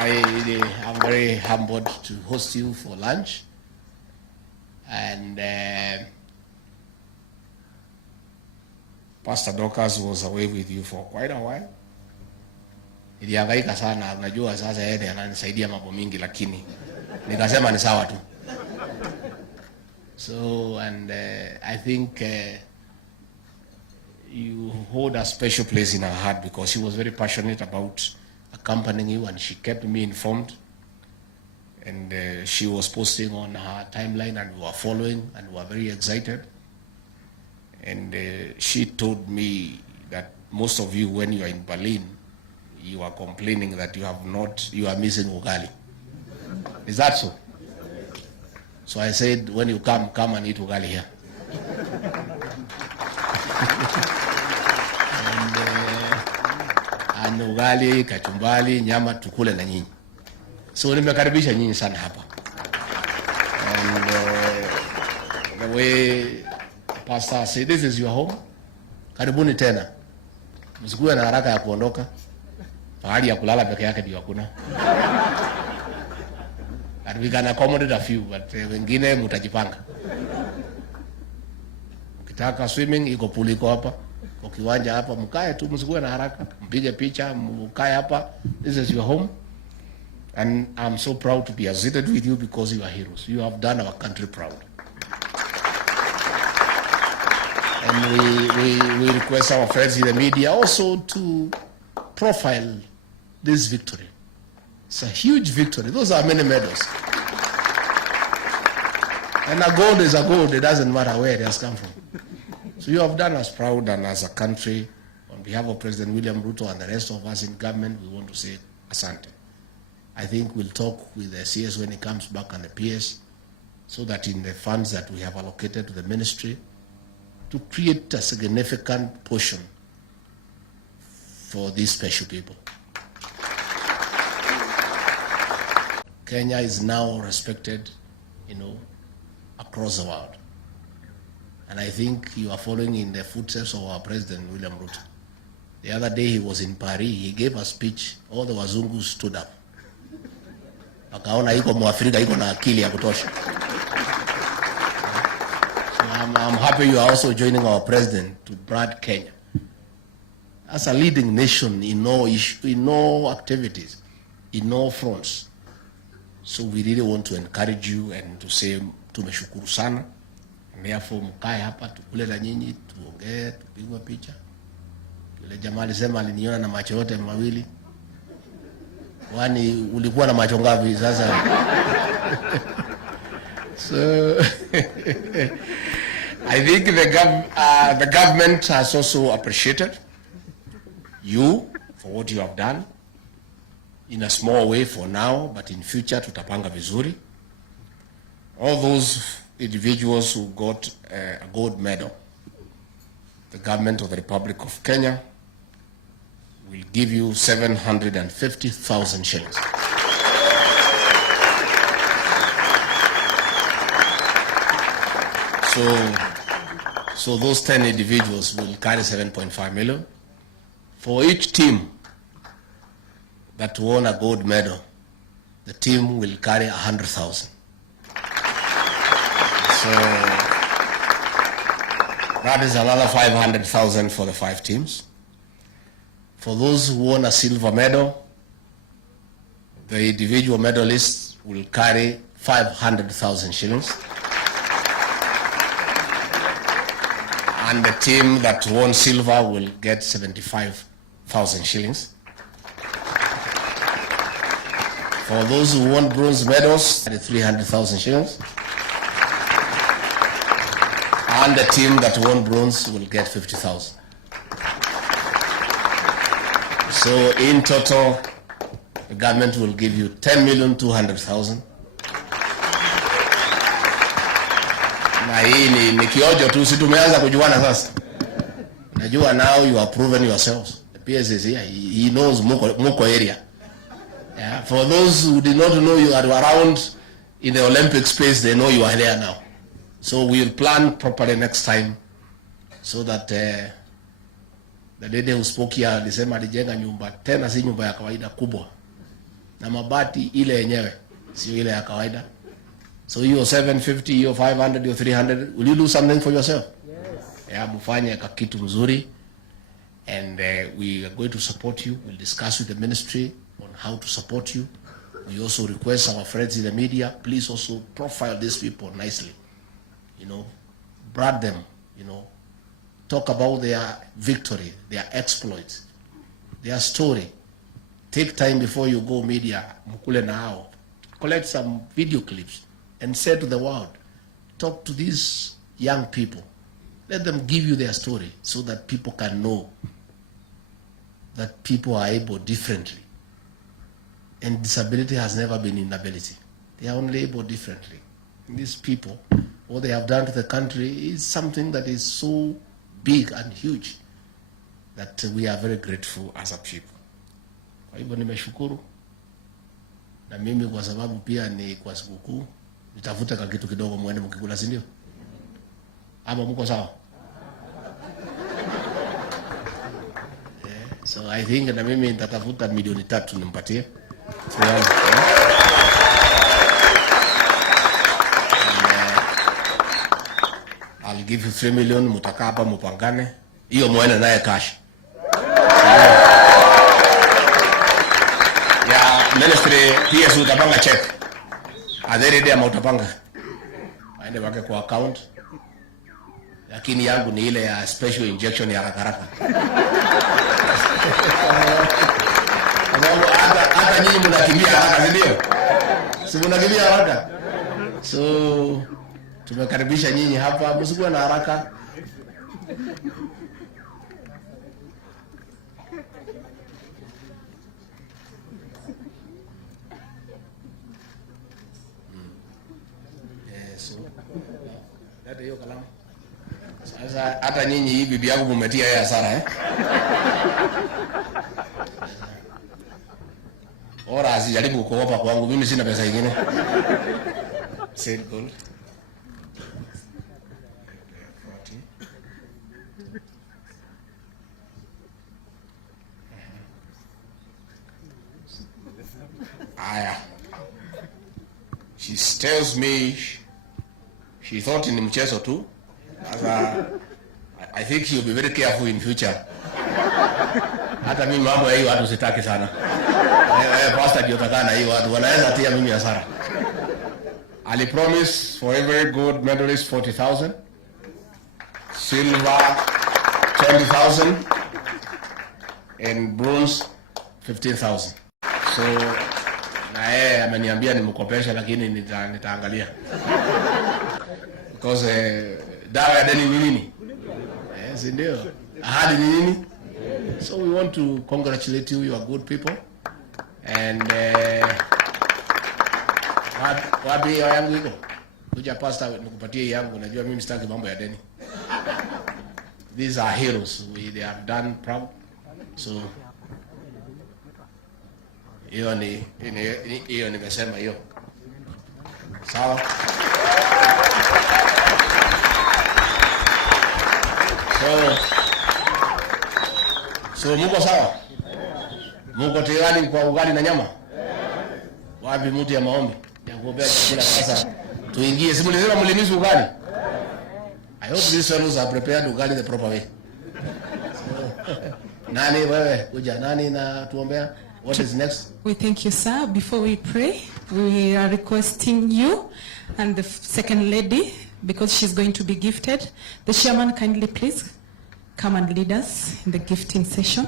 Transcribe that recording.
I'm very humbled to host you for lunch, and Pastor Dorcas was away with you for quite a while. Ilihangaika sana, unajua sasa yeye ananisaidia mambo mingi, lakini nikasema ni sawa tu. So, and I think you hold a special place in her heart because she was very passionate about accompanying you, and she kept me informed, and she was posting on her timeline, and we were following, and we were very excited. And she told me that most of you, when you are in Berlin, you are complaining that you are missing ugali. Is that so? So I said, when you come and eat ugali here. And ugali, kachumbali, nyama tukule na nyinyi. So nimekaribisha nyinyi sana hapa. And the way Pastor said, this is your home. Karibuni tena. Msikuwe na haraka ya kuondoka. Pahali ya kulala peke yake ndio hakuna. And we can accommodate a few, but wengine mutajipanga. Ukitaka swimming, iko pool iko hapa. Kwa kiwanja hapa, mkae tu, msikuwe na haraka. Mpige picha, mkae hapa. This is your home. And I'm so proud to be associated with you because you are heroes. You have done our country proud. And we request our friends in the media also to profile this victory. It's a huge victory. Those are many medals. And a gold is a gold. It doesn't matter where it has come from. So you have done us proud, and as a country, on behalf of President William Ruto and the rest of us in government, we want to say asante. I think we'll talk with the CS when he comes back and the PS, so that in the funds that we have allocated to the ministry, to create a significant portion for these special people. Kenya is now respected, across the world. And I think you are following in the footsteps of our President, William Ruto. The other day he was in Paris, he gave a speech, all the wazungu stood up. Akaona iko Mwafrika iko na akili ya kutosha. So I'm happy you are also joining our President to brand Kenya as a leading nation in all activities, in all fronts. So we really want to encourage you and to say tumeshukuru sana. Therefore mkae hapa tukule na nyinyi, tuongee, tupigwe picha. Yule jamaa alisema aliniona na macho yote mawili. Wani ulikuwa na macho ngapi sasa? So I think the government has also appreciated you for what you have done. In a small way for now, but in future tutapanga vizuri. All those individuals who got a gold medal, the government of the Republic of Kenya will give you 750,000 shillings. So those 10 individuals will carry 7.5 million. For each team that won a gold medal, the team will carry 100,000. So that is another 500,000 for the 5 teams. For those who won a silver medal, the individual medalists will carry 500,000 shillings. And the team that won silver will get 75,000 shillings. For those who won bronze medals, 300,000 shillings. And the team that won bronze will get 50,000. So in total, the government will give you 10,200,000. Na hii ni kiojo tu, si tumeanza kujuana sasa. Najua now you have proven yourselves. The PS is here. He knows Muko area. Yeah. For those who did not know you are around in the Olympic space, they know you are there now. So we will plan properly next time, so that the lady who spoke here alisema alijenga nyumba, tena si nyumba ya kawaida kubwa. na mabati ile yenyewe, sio ile ya kawaida. So hiyo 750, hiyo 500, hiyo 300, will you do something for yourself? Yes. Yeah, mfanye kitu mzuri, and we are going to support you. We'll discuss with the ministry on how to support you. We also request our friends in the media, please also profile these people nicely. You know, brand them, you know, talk about their victory, their exploits, their story. Take time before you go media, mkule na hao. Collect some video clips and say to the world, talk to these young people. Let them give you their story so that people can know that people are able differently. And disability has never been inability. They are only able differently. And these people, what they have done to the country is something that is so big and huge that we are very grateful as a people. Kwa hivyo nimeshukuru, na mimi kwa sababu pia ni kwa sikukuu nitafuta kitu kidogo muende mkikula, si ndio? Ama mko sawa? Yeah, so I think na mimi nitatafuta milioni 3 nimpatie. So, I'll give you 3 million, mutakaa hapa mpangane. Hiyo muende naye cash. Ministry PS utapanga check. Adhere dia utapanga. Waende wake kwa account. Lakini yangu ni ile ya special injection ya haraka. Hata nyinyi mnakimbia haraka, si ndio? Si mnakimbia haraka. So tumekaribisha nyinyi hapa, msikuwe na haraka. Leta hiyo kalamu. Sasa hata nyinyi hii bibi yangu mmetia yeye hasara Ora asijaribu kuopa kwangu, mimi sina pesa nyingine. Said gold. Aya. She tells me she thought ni mchezo tu. I think she'll be very careful in future. Hata mimi mambo ya hiyo watu sitaki sana. Pastor ndio takana hiyo watu wanaweza tia mimi hasara. Ali promise for every gold medalist 40,000, silver 20,000, and bronze 15,000. So na yeye ameniambia nimkopesha, lakini nitaangalia. Because dawa ya deni ni nini? Yes, ndio. Ahadi ni nini? So we want to congratulate you. You are good people. And wapi yangu iko? Kuja pastor nikupatie yangu, najua mimi sitaki mambo ya deni. These are heroes. They have done proud. So hiyo nimesema hiyo. Sawa? So muko sawa? Muko tayari kwa ugali na nyama? Wapi mtu ya maombi? Ya kuombea chakula sasa. Tuingie. Si mlisema mlimisi ugali? I hope these fellows are prepared ugali the proper way. Nani wewe? Kuja nani na tuombea? What is next? We thank you, sir. Before we pray, we are requesting you and the second lady, because she's going to be gifted. The chairman, kindly please come and lead us in the gifting session.